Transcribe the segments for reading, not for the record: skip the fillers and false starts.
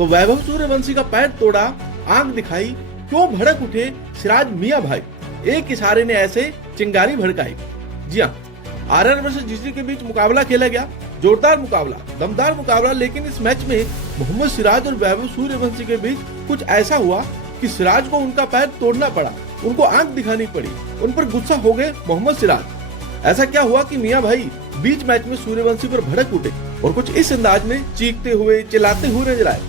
तो वैभव सूर्यवंशी का पैर तोड़ा, आंख दिखाई, क्यों भड़क उठे सिराज मियां भाई, एक इशारे ने ऐसे चिंगारी भड़काई। जी हाँ, आरआर वर्सेस जीटी के बीच मुकाबला खेला गया, जोरदार मुकाबला, दमदार मुकाबला। लेकिन इस मैच में मोहम्मद सिराज और वैभव सूर्यवंशी के बीच कुछ ऐसा हुआ कि सिराज को उनका पैर तोड़ना पड़ा, उनको आंख दिखानी पड़ी, उन पर गुस्सा हो गए मोहम्मद सिराज। ऐसा क्या हुआ कि मियां भाई बीच मैच में सूर्यवंशी पर भड़क उठे और कुछ इस अंदाज में चीखते हुए चिल्लाते हुए नजर आए।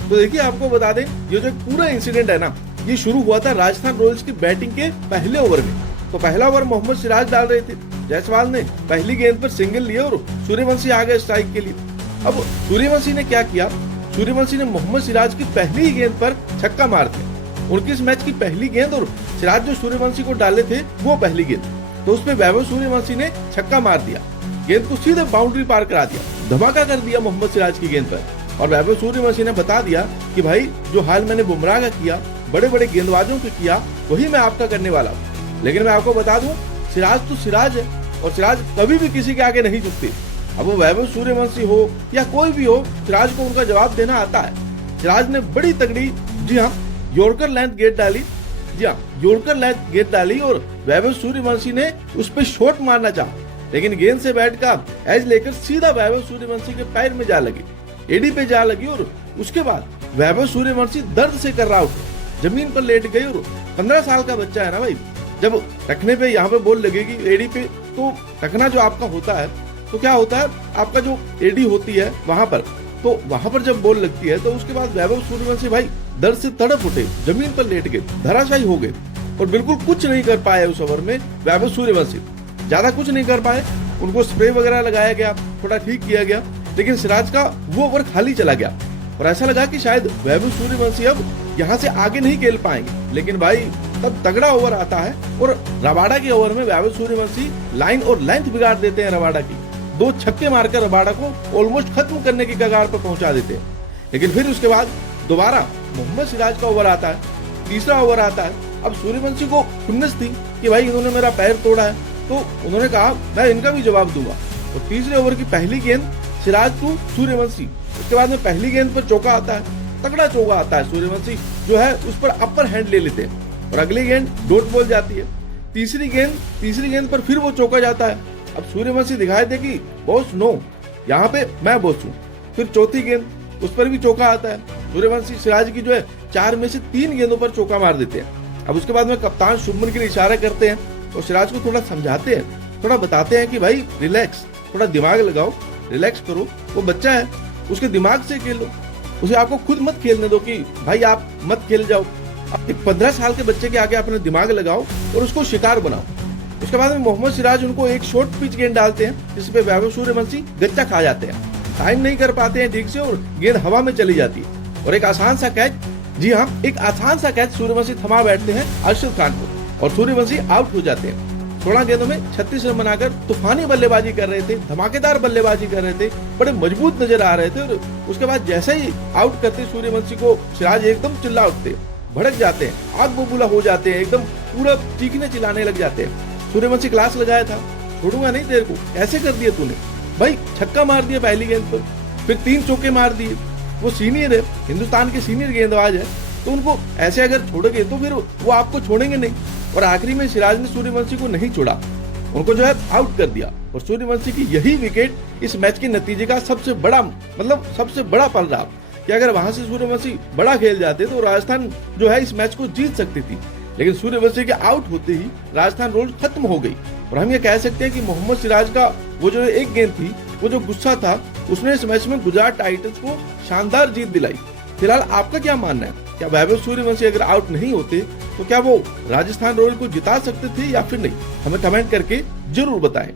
तो देखिए, आपको बता दें, ये जो पूरा इंसिडेंट है ना, ये शुरू हुआ था राजस्थान रॉयल्स की बैटिंग के पहले ओवर में। तो पहला ओवर मोहम्मद सिराज डाल रहे थे, जायसवाल ने पहली गेंद पर सिंगल लिया और सूर्यवंशी आ गए स्ट्राइक के लिए। अब सूर्यवंशी ने क्या किया, सूर्यवंशी ने मोहम्मद सिराज की पहली ही गेंद पर छक्का मार दिया। उनकी इस मैच की पहली गेंद और सिराज जो सूर्यवंशी को डाले थे वो पहली गेंद, तो उसमें वैभव सूर्यवंशी ने छक्का मार दिया, गेंद को सीधे बाउंड्री पार करा दिया, धमाका कर दिया मोहम्मद सिराज की गेंद पर। और वैभव सूर्यवंशी ने बता दिया कि भाई जो हाल मैंने बुमराह का किया, बड़े बड़े गेंदबाजों को किया, वही मैं आपका करने वाला हूँ। लेकिन मैं आपको बता दूं, सिराज तो सिराज है और सिराज कभी भी किसी के आगे नहीं झुकती। अब वो वैभव सूर्यवंशी हो या कोई भी हो, सिराज को उनका जवाब देना आता है। सिराज ने बड़ी तगड़ी, जी हाँ, यॉर्कर लेंथ गेंद डाली, जी हाँ, यॉर्कर लेंथ गेंद डाली और वैभव सूर्यवंशी ने उस पर शॉट मारना चाहा, लेकिन गेंद से बैट का एज लेकर सीधा वैभव सूर्यवंशी के पैर में जा लगी, एडी पे जा लगी। और उसके बाद वैभव सूर्यवंशी दर्द से कर रहा उठा, जमीन पर लेट गई। और 15 साल का बच्चा है ना भाई, जब टखने पे यहाँ पे बॉल लगेगी एडी पे, तो टखना जो आपका होता है, तो क्या होता है, आपका जो एडी होती है वहां पर जब बॉल लगती है, तो उसके बाद वैभव सूर्यवंशी भाई दर्द से तड़प उठे, जमीन पर लेट गए, धराशायी हो गए और बिल्कुल कुछ नहीं कर पाए उस ओवर में। वैभव सूर्यवंशी ज्यादा कुछ नहीं कर पाए, उनको स्प्रे वगैरह लगाया गया, थोड़ा ठीक किया गया, लेकिन सिराज का वो ओवर खाली चला गया और ऐसा लगा कि शायद वैभव सूर्यवंशी अब यहाँ से आगे नहीं खेल पाएंगे। लेकिन भाई तब तगड़ा ओवर आता है और रबाडा के ओवर में वैभव सूर्यवंशी लाइन और लेंथ बिगाड़ देते हैं रबाडा की, 2 छक्के मारकर रबाडा को ऑलमोस्ट खत्म करने की कगार पर पहुंचा देते हैं। लेकिन फिर उसके बाद दोबारा मोहम्मद सिराज का ओवर आता है, तीसरा ओवर आता है। अब सूर्यवंशी को खुन्नस थी कि भाई इन्होंने मेरा पैर तोड़ा है, तो उन्होंने कहा मैं इनका भी जवाब दूंगा। और तीसरे ओवर की पहली गेंद सिराज टू सूर्यवंशी, उसके बाद में पहली गेंद पर चौका आता है, तगड़ा चौका आता है, सूर्यवंशी जो है उस पर अपर हैंड ले लेते हैं और अगली गेंद डॉट बॉल जाती है। तीसरी गेंद पर फिर वो चौका जाता है। अब सूर्यवंशी दिखाई दे कि बॉस नो, यहाँ पे मैं बॉस हूँ। फिर चौथी गेंद, उस पर भी चौका आता है। सूर्यवंशी सिराज की जो है 4 में से 3 गेंदों पर चौका मार देते हैं। अब उसके बाद में कप्तान शुभमन गिल इशारा करते हैं और सिराज को थोड़ा समझाते हैं, थोड़ा बताते हैं कि भाई रिलैक्स, थोड़ा दिमाग लगाओ, रिलैक्स करो, वो बच्चा है, उसके दिमाग से खेलो, उसे आपको खुद मत खेलने दो कि भाई आप मत खेल जाओ। एक 15 साल के बच्चे के आगे अपना दिमाग लगाओ और उसको शिकार बनाओ। उसके बाद में मोहम्मद सिराज उनको एक शॉर्ट पिच गेंद डालते हैं, जिसपे वैभव सूर्यवंशी गच्चा खा जाते हैं, टाइम नहीं कर पाते हैं ठीक से और गेंद हवा में चली जाती है। और एक आसान सा कैच, जी हाँ, एक आसान सा कैच सूर्यवंशी थमा बैठते हैं अरशद खान को और सूर्यवंशी आउट हो जाते हैं। 16 गेंदों में 36 रन बनाकर तूफानी बल्लेबाजी कर रहे थे, धमाकेदार बल्लेबाजी कर रहे थे, बड़े मजबूत नजर आ रहे थे। और उसके बाद जैसे ही आउट करते सूर्यवंशी को, सिराज एकदम चिल्ला उठते, भड़क जाते हैं, आग बबूला हो जाते हैं, एकदम पूरा चीखने चिल्लाने लग जाते हैं। सूर्यवंशी क्लास लगाया था, छोड़ूंगा नहीं तेरे को, ऐसे कर दिया तूने भाई, छक्का मार दिया पहली गेंद पर, फिर 3 चौके मार दिए। वो सीनियर है, हिंदुस्तान के सीनियर गेंदबाज है, तो उनको ऐसे अगर छोड़ोगे तो फिर वो आपको छोड़ेंगे नहीं। और आखिरी में सिराज ने सूर्यवंशी को नहीं छोड़ा, उनको जो है आउट कर दिया। और सूर्यवंशी की यही विकेट इस मैच के नतीजे का सबसे बड़ा पल रहा कि अगर वहां से सूर्यवंशी बड़ा खेल जाते तो राजस्थान जो है इस मैच को जीत सकती थी। लेकिन सूर्यवंशी के आउट होते ही राजस्थान रॉयल्स खत्म हो गई। और हम ये कह सकते हैं कि मोहम्मद सिराज का वो जो एक गेंद थी, वो जो गुस्सा था, उसने इस मैच में गुजरात टाइटंस को शानदार जीत दिलाई। फिलहाल आपका क्या मानना है, क्या वैभव सूर्यवंशी अगर आउट नहीं होते तो क्या वो राजस्थान रॉयल्स को जिता सकते थे या फिर नहीं? हमें कमेंट करके जरूर बताएं।